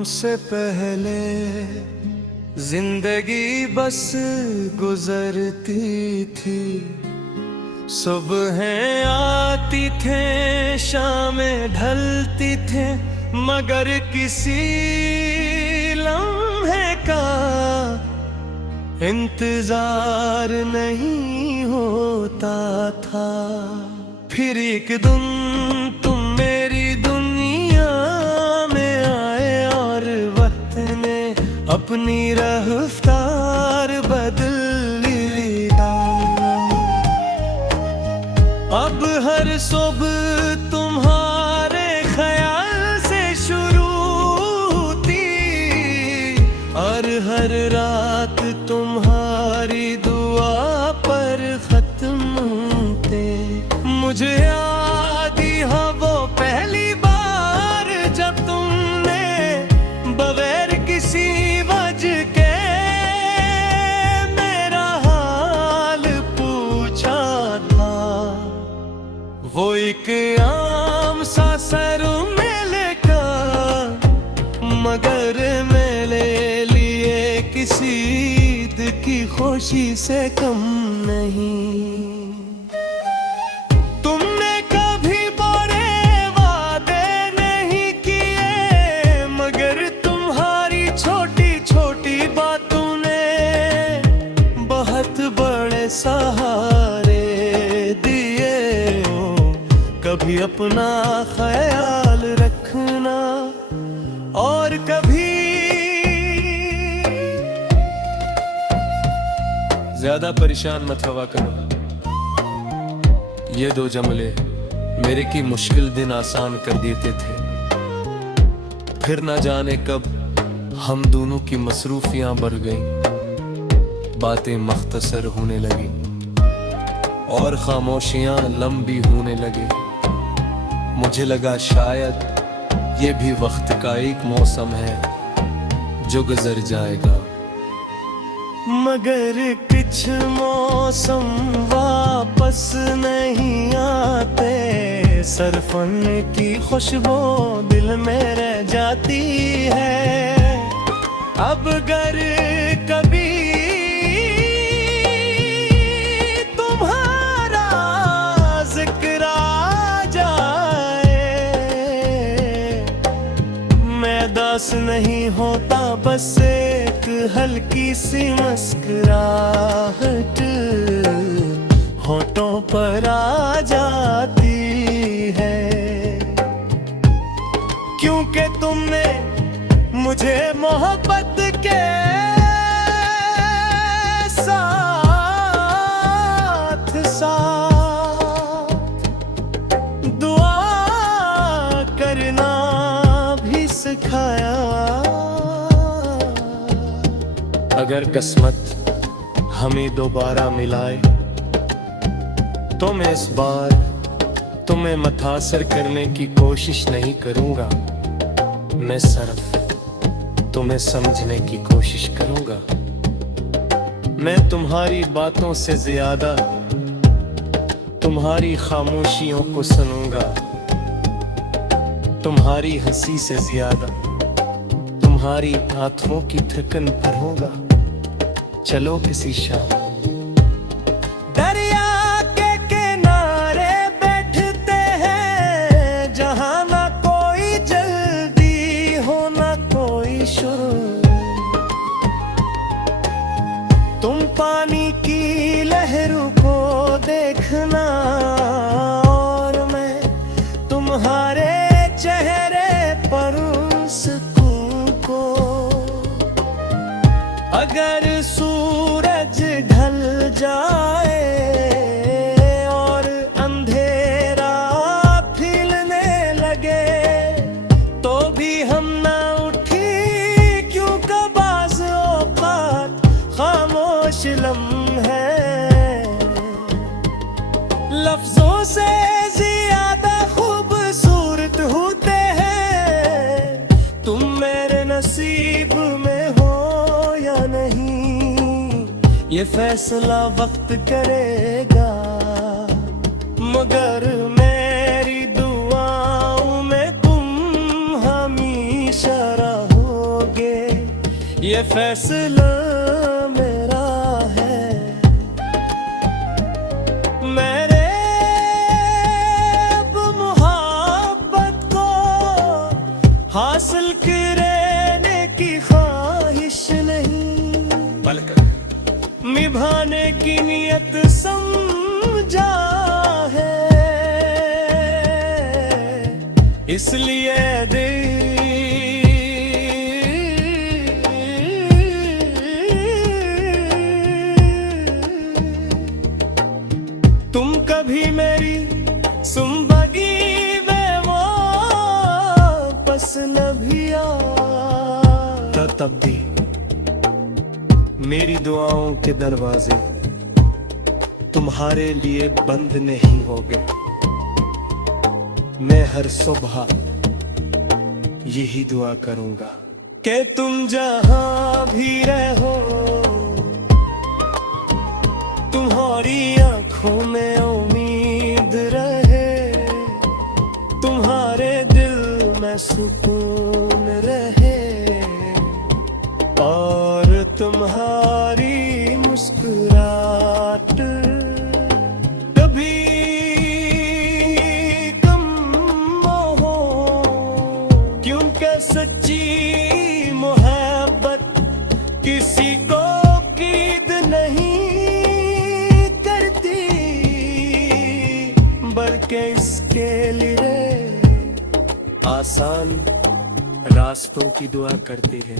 हमसे पहले जिंदगी बस गुजरती थी। सुबहें आती थे, शामें ढलती थे, मगर किसी लम्हे का इंतजार नहीं होता था। फिर एक दिन तुम मेरी दुनिया में आए और वक्त ने अपनी रफ्तार बदल ली। अब हर सुबह तुम्हारे ख्याल से शुरू होती और हर रात तुम्हारी दुआ पर खत्म होते। मुझे याद ही है वो पहली बार जब तुमने बगैर किसी वजह के मेरा हाल पूछा था। वो एक आम सा सर मेले का, मगर मेरे लिए किसी ईद की खुशी से कम नहीं। तुमने कभी बड़े वादे नहीं किए, मगर तुम्हारी छोटी छोटी बातों ने बहुत बड़े सहारे दिए। कभी अपना ख्याल रखना और कभी ज्यादा परेशान मत हवा करो। ये दो जमले मेरे की मुश्किल दिन आसान कर देते थे। फिर ना जाने कब हम दोनों की मसरूफियां बढ़ गईं, बातें मख्तसर होने लगी और खामोशियां लंबी होने लगी। मुझे लगा शायद ये भी वक्त का एक मौसम है जो गुजर जाएगा, मगर कुछ मौसम वापस नहीं आते। सरफन की खुशबू दिल में रह जाती है। अब अगर कभी तुम्हारा जिक्र आ जाए, मैं दास नहीं होता, बस एक हल्की सी मुस्कुराहट होठों पर आ जाती है। क्योंकि तुमने मुझे मोहब्बत के साथ साथ दुआ करना भी सिखाया। अगर किस्मत हमें दोबारा मिलाए तो मैं इस बार तुम्हें मुतासिर करने की कोशिश नहीं करूंगा। मैं सिर्फ तुम्हें समझने की कोशिश करूंगा। मैं तुम्हारी बातों से ज्यादा तुम्हारी खामोशियों को सुनूंगा। तुम्हारी हंसी से ज्यादा तुम्हारी आंखों की थकन भरूंगा। चलो किसी शाम दरिया के किनारे बैठते हैं, जहां ना कोई जल्दी हो ना कोई शुरू। तुम पानी की लहरों को देखना और मैं तुम्हारे चेहरे पर सुकून को। अगर सूरज ढल जाए और अंधेरा फैलने लगे, तो भी हम ना उठी, क्योंकि बाज़ औक़ात खामोश लम्हे लफ्जों से ज्यादा खूबसूरत होते हैं। तुम मेरे नसीब में हो या नहीं, ये फैसला वक्त करेगा, मगर मेरी दुआओं में तुम हमेशा रहो। ये फैसला मेरा है, मेरे अब मोहब्बत को हासिल करने की ख्वाहिश नहीं, बल्कि निभाने की नियत समझा है। इसलिए तुम कभी मेरी सुंबगी में वापस न भी आ, तब भी मेरी दुआओं के दरवाजे तुम्हारे लिए बंद नहीं होंगे। मैं हर सुबह यही दुआ करूंगा कि तुम जहां भी रहो, तुम्हारी आंखों में उम्मीद रहे, तुम्हारे दिल में सुकून रहे, और तुम्हारी मुस्कुराहट कभी कम न हो, क्योंकि सच्ची मोहब्बत किसी को कीद नहीं करती, बल्कि इसके लिए आसान रास्तों की दुआ करती है।